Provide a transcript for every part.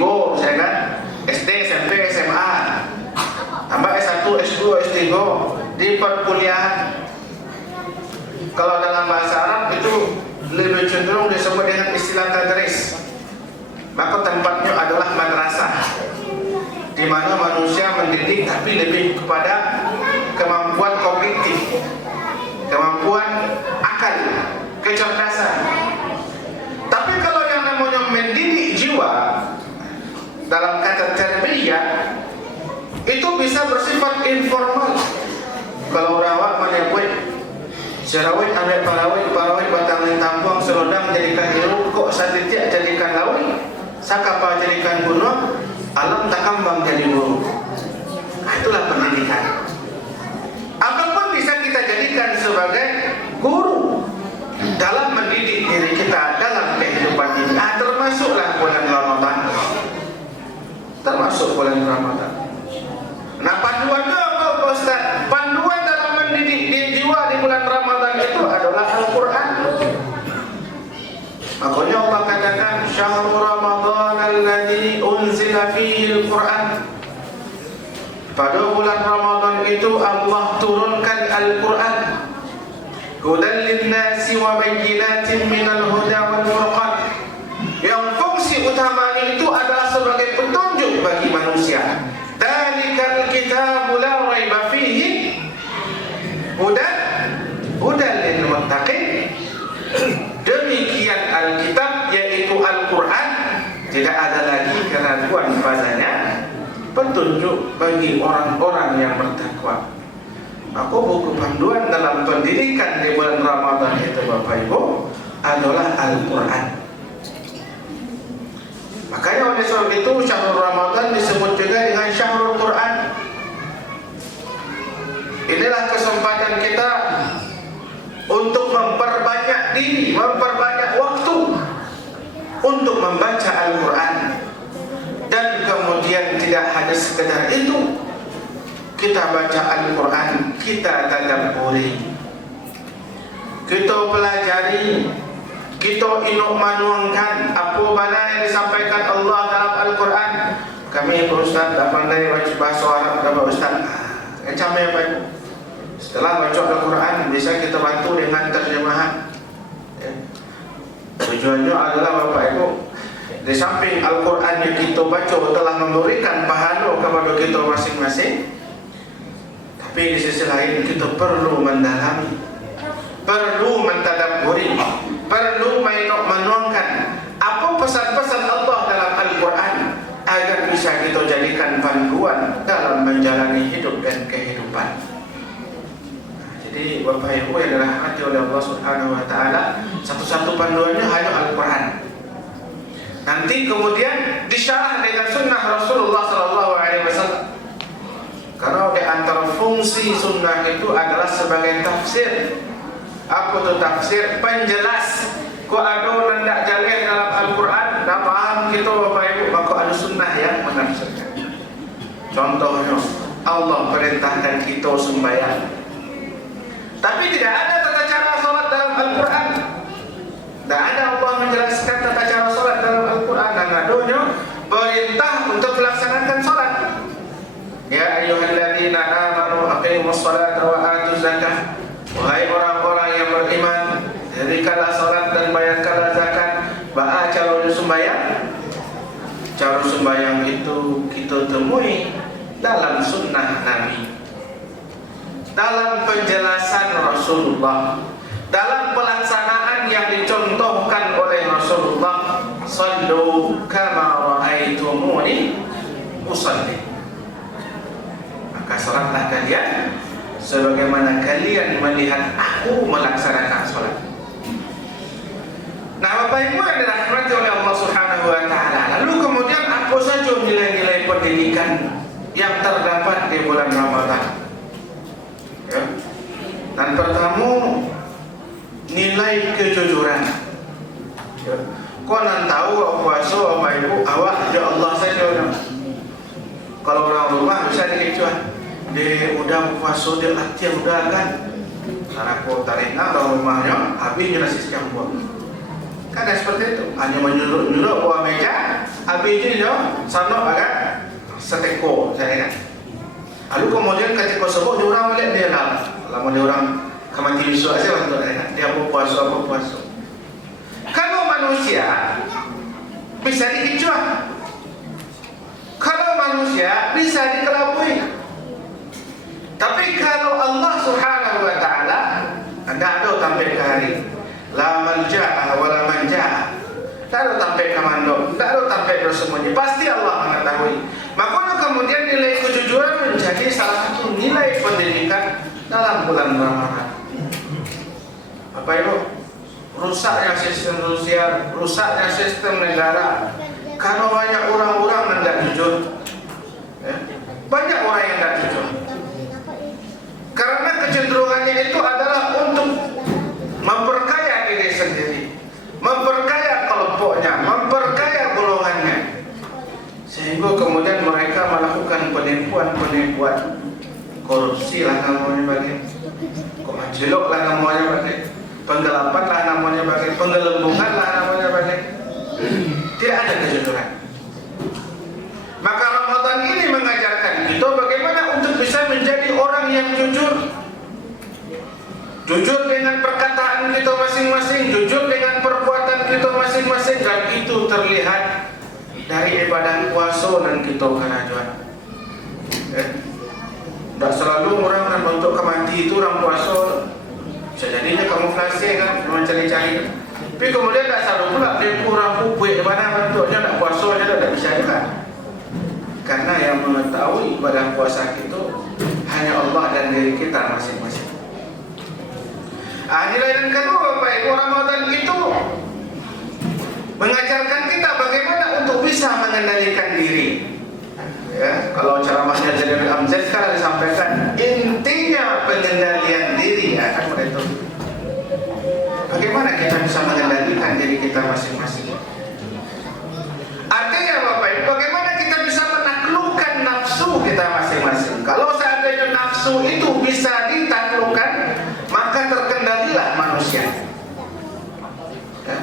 Tigo, saya kan SD, SMP, SMA, tambah S1, S2, S3 di perkuliahan. Kalau dalam bahasa Arab itu lebih cenderung disebut dengan istilah tadris. Maka tempatnya adalah madrasah, di mana manusia mendidik tapi lebih kepada kemampuan kognitif, kemampuan akal, kecerdasan. Tapi kalau yang namanya mendidik jiwa dalam kata tarbiyah itu bisa bersifat informal. Kalau rawat menyebut serawit ambil parawit batang tampung selodang jadikan jeruk, kok satitik jadikan lawit, sakapa jadikan gunung, alam tak kambang jadi guru. Nah, itulah pendidikan. Apapun bisa kita jadikan sebagai guru dalam mendidik diri kita dalam kehidupan ini. Termasuklah bulan Ramadan. Termasuk bulan Ramadan. Nah, panduannya apa, Ustaz? Panduan dalam mendidik diri jiwa di bulan Ramadan itu adalah Al-Quran. Makanya Allah katakan syahrul Ramadan alladzi unzila fihi al-Quran. Pada bulan Ramadan itu Allah turunkan Al-Quran. Hudan lin-nasi wa bayyinatin minal huda wal furqan. Yang fungsi utamanya itu adalah sebagai petunjuk bagi manusia. Dzalikal kitabu la raiba fihi hudan lil muttaqin. Demikian Alkitab, yaitu Al-Quran, tidak ada lagi keraguan padanya, petunjuk bagi orang-orang yang bertakwa. Maka buku panduan dalam pendidikan di bulan Ramadan itu, Bapak Ibu, adalah Al-Quran. Makanya oleh sebab itu syahrul Ramadan disebut juga dengan syahrul Quran. Inilah kesempatan kita untuk memperbanyak diri, memperbanyak waktu untuk membaca Al-Quran. Dan kemudian tidak hanya sekedar itu, kita baca Al-Quran, kita tadabburi, kita pelajari, kita inuk manuangkan apa mana yang disampaikan Allah dalam Al-Quran. Kami Ustaz tak pandai baca bahasa Arab, Bapak Ustaz. Macam apa Ibu? Setelah baca Al-Quran, bisa kita bantu dengan terjemahan. Tujuannya adalah Bapak Ibu, di samping Al-Quran yang kita baca telah memberikan pahala kepada kita masing-masing, tapi di sisi lain kita perlu mendalami, perlu mentadabburi, perlu menuangkan apa pesan-pesan Allah dalam Al-Quran agar bisa kita jadikan panduan dalam menjalani hidup dan kehidupan. Jadi Bapak Ibu yang dirahmati oleh Allah Subhanahu wa taala, satu-satu panduannya hanya Al-Quran. Nanti kemudian disyarah dengan sunnah Rasulullah sallallahu alaihi wasallam. Karena di antara fungsi sunnah itu adalah sebagai tafsir. Apa itu tafsir? Penjelas. Kok ada nendak jalih dalam Al-Quran, tak paham kita Bapak Ibu, maka ada sunnah yang menafsirkan. Contohnya, Allah perintahkan kita sembahyang, tapi tidak ada tata cara salat dalam Al-Quran. Tidak ada Allah menjelaskan tata cara salat dalam Al-Quran. Dan adanya perintah untuk melaksanakan salat. Ya ayyuhalladzina amanu aqimus salata wa atuz zakah. Wahai orang-orang yang beriman, dirikanlah salat dan bayarkanlah zakat. Ba'a cara sembahyang. Cara sembahyang itu kita temui dalam sunnah Nabi, dalam penjelasan Rasulullah, dalam pelaksanaan yang dicontohkan oleh Rasulullah. Sallu kama ra'aitumuni usalli. Maka salatlah kalian sebagaimana kalian melihat aku melaksanakan salat. Nah, Bapak Ibu yang dirahmati oleh Allah Subhanahu wa taala, lalu kemudian apa saja nilai-nilai pendidikan yang terdapat di bulan Ramadan? Ya. Dan pertama, nilai kejujuran. Ya. Kau nan tahu puasa Bapak Ibu, awak ya Allah saja. Kalau orang rumah bisa dikecuan, dia udah puasa dia latihan udah kan. Karena kau taringan orang rumahnya habisnya nasi campur. Kan seperti itu, hanya menyuruh buah meja, habis itu sana agak seteko saya kan. Lalu kemudian ketika sebut dia orang melihat dia lah, lama dia orang kemati besok aja untuk dia apa puasa. Kalau manusia bisa dikecuali, kalau manusia bisa dikelabui, tapi kalau Allah Subhanahu Wa Taala tidak ada sampai ke hari la malja'a wa la manja'a, tidak ada sampai ke mandor, tidak ada sampai bersembunyi, pasti Allah mengetahui. Makanya kemudian nilai kejujuran menjadi salah satu nilai pendidikan dalam bulan Ramadan. Apa itu? Rusaknya sistem sosial, rusaknya sistem negara karena banyak orang-orang yang tidak jujur. Banyak orang yang tidak jujur. Karena kecenderungannya itu adalah untuk memperkaya diri sendiri, memperkaya kelompoknya, memperkaya golongannya, sehingga kemudian mereka melakukan penipuan-penipuan, korupsi lah namanya bagi, komajilok lah namanya bagi, penggelapan lah namanya bagi, penggelembungan lah namanya bagi. Tidak ada kejujuran. Maka Ramadan ini mengajarkan kita bagaimana untuk bisa menjadi orang yang jujur. Jujur dengan perkataan kita masing-masing, jujur dengan perbuatan kita masing-masing, dan itu terlihat dari ibadah puasa dan kita kerajuan. Tak selalu orang kan untuk kemati itu orang puasa, bisa jadinya kamuflase kan, mencari-cari. Tapi kemudian tak selalu pula dia kurang pupuk mana bentuknya tak puasa aja tak bisa juga. Karena yang mengetahui ibadah puasa itu hanya Allah dan diri kita masing-masing. Nilai yang kedua Bapak Ibu, Ramadan itu mengajarkan kita bagaimana untuk bisa mengendalikan diri. Ya, kalau ceramahnya Jalil Amjad sekarang disampaikan intinya pengendalian diri akan itu. Bagaimana kita bisa mengendalikan diri kita masing-masing? Artinya Bapak Ibu, bagaimana kita bisa menaklukkan nafsu kita masing-masing? Kalau seandainya nafsu itu bisa ditaklukkan, maka terkendalilah manusia. Ya.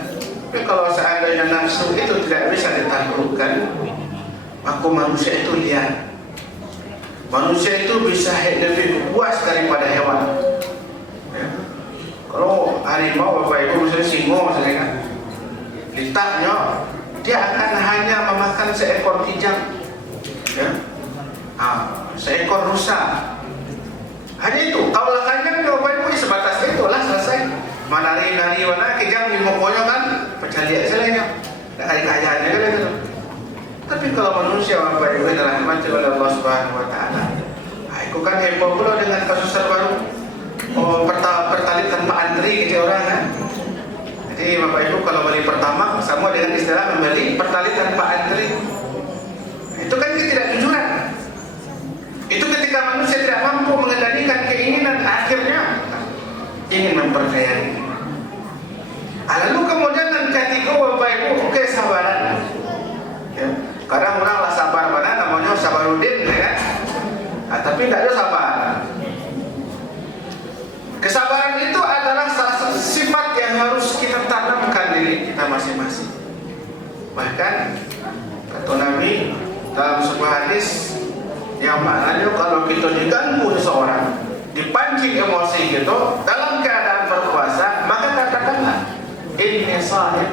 Tapi kalau seandainya nafsu itu tidak bisa ditaklukkan, maka manusia itu liar. Manusia itu bisa lebih puas daripada hewan. Ya. Kalau harimau Bapak Ibu misalnya singo misalnya, litaknya dia akan hanya memakan seekor kijang, ya, seekor rusa. Hanya itu. Kalau kandang Bapak Ibu sebatas itulah selesai. Menari-nari mana kijang di mokonya kan pecah liat selesai. Tak ada kajiannya kan itu. Tapi kalau manusia Bapak Ibu adalah mati oleh Allah Subhanahu Wa Taala. Aku kan heboh pula dengan kasus terbaru. Pertalite tanpa antri gitu orang kan. Jadi Bapak Ibu kalau beli pertama sama dengan istilah membeli pertalite tanpa antri. Itu kan ketidakjujuran. Itu ketika manusia tidak mampu mengendalikan keinginan, akhirnya ingin memperkaya diri. Lalu kemudian yang ketiga Bapak Ibu, kesabaran. Ya. Kadang orang lah sabar mana namanya Sabarudin, ya kan? Tapi tidak ada sabar. Kesabaran itu adalah salah satu sifat yang harus kita tanamkan diri kita masing-masing. Bahkan kata Nabi dalam sebuah hadis yang maknanya kalau kita diganggu seseorang, dipancing emosi gitu dalam keadaan berpuasa, maka katakanlah inni sha'im,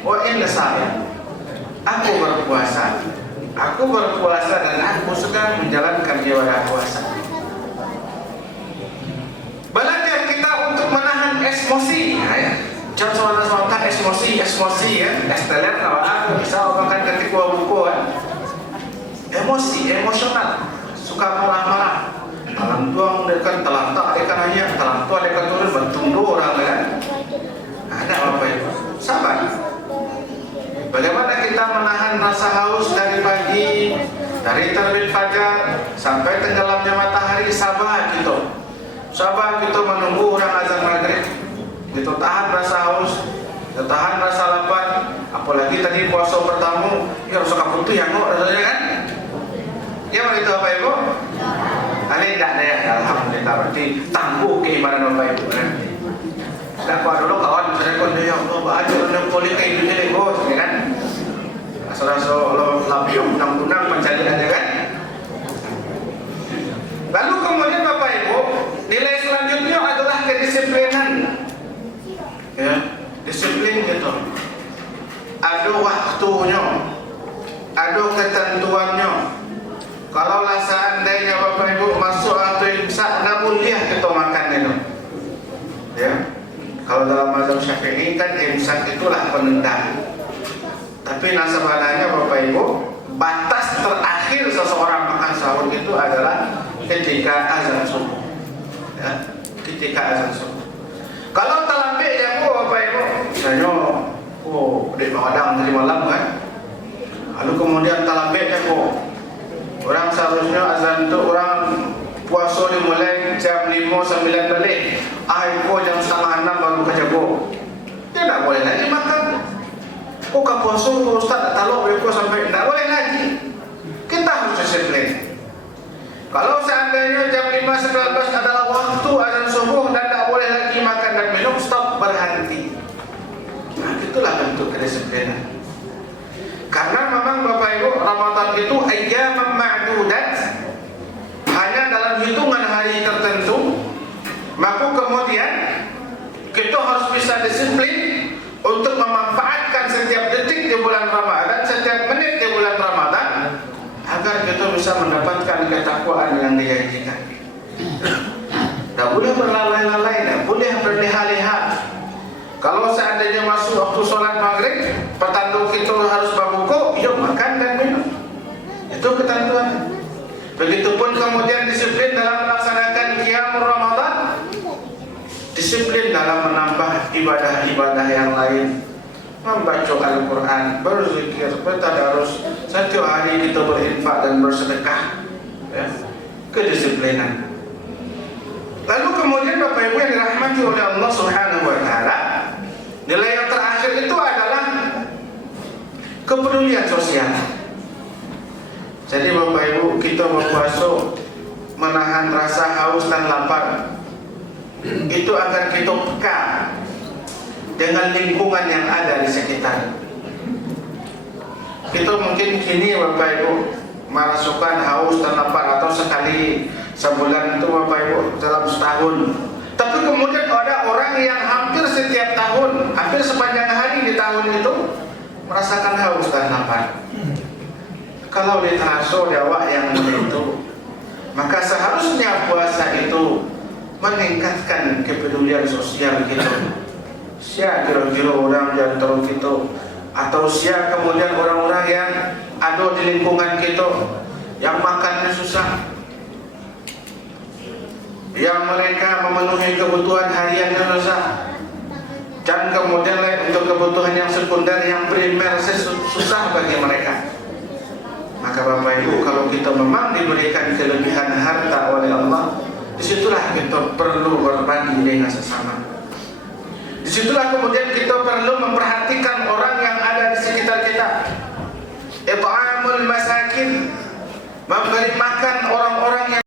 wa inni sha'im. Aku berpuasa dan aku sedang menjalankan ibadah puasa. Belajar kita untuk menahan emosi, ya. Jangan semangat emosi ya. Esteller kalau aku bisa makan ketika buku kan. Emosional, suka marah-marah. Alam tuang dekat telantak dekat hanya telantak dekat turun bertundu orang kan. Ada apa itu? Sabar. Bagaimana kita menahan rasa haus dari pagi, dari terbit fajar sampai tenggelamnya matahari, sabar gitu. Sabar kita menunggu orang azan maghrib. Kita tahan rasa haus, kita tahan rasa lapar. Apalagi tadi puasa pertama, ya rasa kaputu yang kok rasanya kan? Ya begitu Bapak Ibu? Ini tidak ada ya, alhamdulillah. Berarti tangguh keimanan Bapak Ibu. Dan kalau dulu kawan misalnya kon dia Allah baca orang polik kayak gitu deh bos, ya kan? Asal-asal lebih undang-undang mencari aja kan. Lalu kemudian Bapak Ibu, nilai selanjutnya adalah kedisiplinan. Ya, disiplin gitu. Ada waktunya, ada ketentuannya. Kalaulah seandainya Bapak Ibu masuk waktu imsak, namun dia kita makan itu. Ya, kalau dalam mazhab Syafi'i kan imsak itulah penendang. Tapi nasabahnya Bapak Ibu, batas terakhir seseorang makan sahur itu adalah ketika azan subuh. Ya, ketika azan subuh. Kalau terlambat ya Bapak Ibu, misalnya, di Padang tadi malam kan, lalu kemudian terlambat ya orang seharusnya azan itu orang puasa dimulai jam 5-9 balik, jam setengah 6 baru kerja dia tidak boleh lagi makan. Kok puasa Ustaz talok sampai tidak boleh lagi. Kita harus disiplin. Kalau seandainya jam 5.19 adalah waktu azan subuh dan tidak boleh lagi makan dan minum, stop, berhenti. Nah, itulah bentuk kedisiplinan. Karena memang Bapak Ibu, Ramadan itu ayyaman ma'dudat, hanya dalam hitungan hari tertentu. Maka kemudian kita harus bisa disiplin untuk memanfaatkan setiap detik di bulan Ramadan, setiap menit di bulan Ramadan, agar kita bisa mendapatkan ketakwaan yang dijanjikan. Tak boleh berlalai-lalai, tak boleh berleha-leha. Kalau seandainya masuk waktu sholat maghrib, petanda kita harus berbuka, yuk makan dan minum. Itu ketentuan. Begitupun kemudian disiplin dalam melaksanakan qiyamul Ramadan, disiplin dalam menambah ibadah-ibadah yang lain, membaca Al-Quran, berzikir, bertadarus, setiap hari kita berinfak dan bersedekah. Ya, kedisiplinan. Lalu kemudian Bapak Ibu yang dirahmati oleh Allah Subhanahu wa Ta'ala, nilai yang terakhir itu adalah kepedulian sosial. Jadi Bapak Ibu, kita berpuasa menahan rasa haus dan lapar, itu agar kita peka dengan lingkungan yang ada di sekitar. Kita mungkin kini Bapak Ibu merasakan haus dan lapar atau sekali sebulan itu Bapak Ibu dalam setahun. Tapi kemudian ada orang yang hampir setiap tahun, hampir sepanjang hari di tahun itu merasakan haus dan lapar. Kalau diterasa awak yang itu, maka seharusnya puasa itu meningkatkan kepedulian sosial kita. Siapa kira-kira orang di antara kita, atau siapa kemudian orang-orang yang ada di lingkungan kita yang makannya susah, yang mereka memenuhi kebutuhan hariannya susah, dan kemudian untuk kebutuhan yang sekunder, yang primer susah bagi mereka. Maka Bapak Ibu, kalau kita memang diberikan kelebihan harta oleh Allah, disitulah kita perlu berbagi dengan sesama. Disitulah kemudian kita perlu memperhatikan orang yang ada di sekitar kita. It'amul masakin, memberi makan orang-orang yang